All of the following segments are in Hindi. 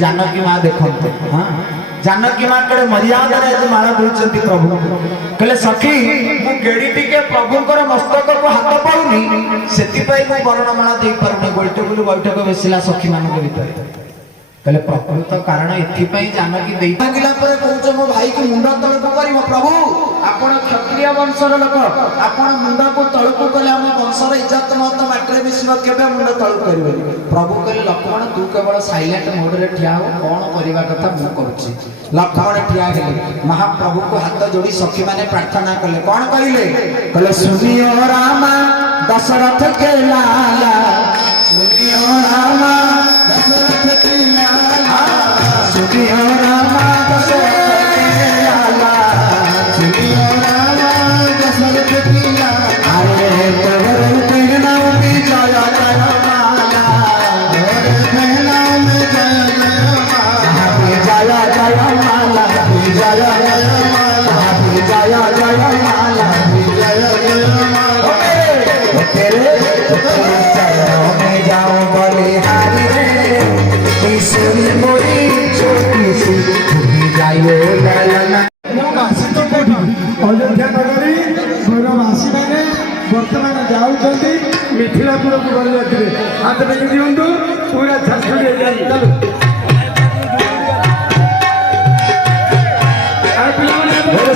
जानकी माँ देखते हाँ जानकी माँ कड़े मर्यादा माला बोलते प्रभु कहले सखी मु गेड़ी टिके प्रभुंकर मस्तक को हाथ पाऊनी से वर्णमाला दे पारुनी बैठक बेसिला सखी मान भीतर कहले प्रकृत कारण एथि जानकी दे मांगला पर कहूछ मो भाई को मुंडा तळ को करिवो प्रभु आपण क्षत्रिय वंशर लोक आपण मुंडा को तळ को कले हम वंशर इज्जत मत माटरे मिसिबो केबे मुंडा तळ करिवे प्रभु कहले लक्ष्मण तू केवल साइलेंट मोड रे ठिया हो कोन करिवा कथा मु करूची लक्ष्मण ठिया गेले महाप्रभु को हाथ जोड़ी सखी माने प्रार्थना कले कोन करिले कहले सुनियो रामा दशरथ के लाला सुनियो रामा दशरथ के लाला सुनियो रामा दशरथ के लाला सुनियो रामा दशरथ के लाला अरे तोर कहना में जय जय माला तोर कहना में जय जय माला जय जय माला जय जय माला जय जय माला तेरे चरणों में जाओ बलिहारी रे ईश्वरी मोरी छोटी सी जाइयो ललना मासी तो कोठी अयोध्या नगरी गौरवासी माने वर्तमान जाउछंती मिथिलापुर को गले जाते हाथ में दियंतु पूरा झटके जाई चलो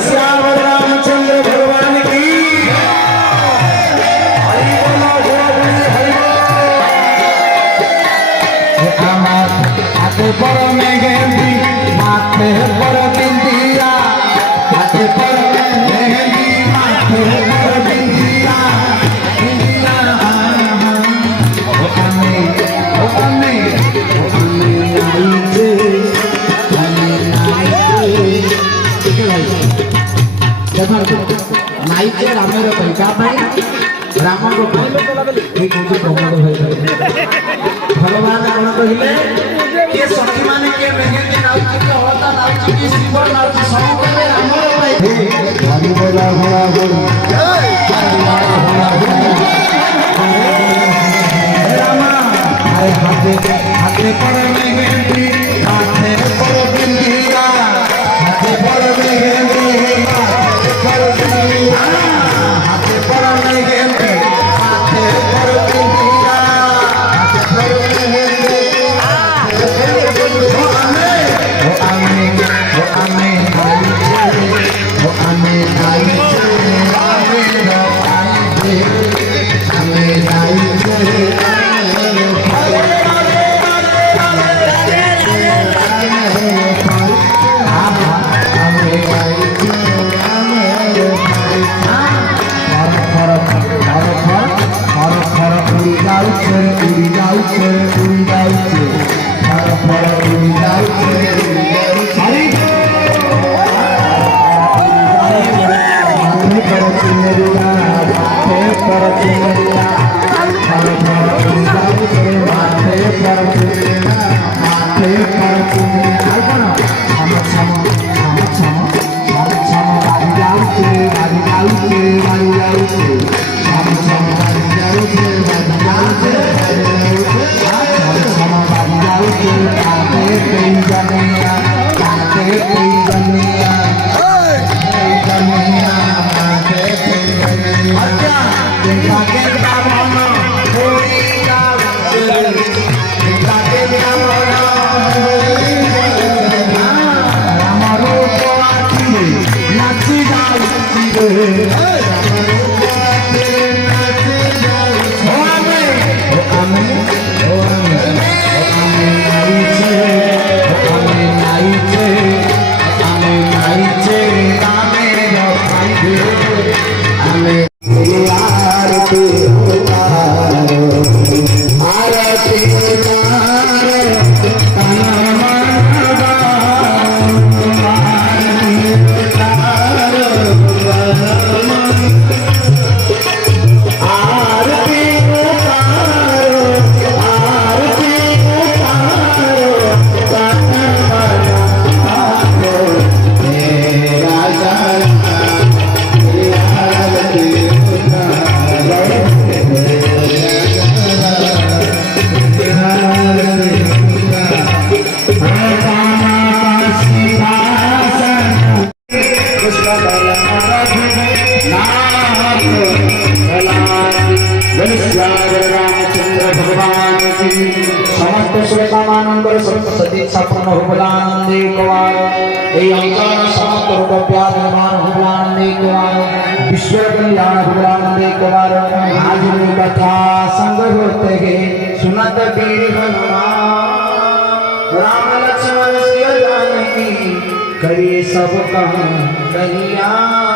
श्याम रामचंद्र भगवान की हाथे पर में गेंदी माथे पर बिंदिया हाथे पर में गेंदी माथे पर बिंदिया बिंदिया ओ हमें नाइके रामेर पैसा राम को प्रमोद भगवान कौन कहले ये सखी माने के मेहंदी नाउची के होता नाउची की शिव नाउची सब करे रामर पाई हरि बोला होला रामा अरे हाथे पर मेहंदी हाथे पर बिंदिया हाथे पर मेहंदी हाथे पर बिंदिया हाथे पर मेहंदी हाथे पर बिंदिया हाथे पर मेहंदी सर्व सदिच्छा पूर्ण हो बुलानंदे कुमार ए अंकार समस्त रोग व्याधि निवारण हो बुलानंदे कुमार विश्व कल्याण हो बुलानंदे कुमार आज री कथा संग होते गे सुनत वीर हनुमान राम लक्ष्मण सिया जानकी करिए सब काम कल्याण।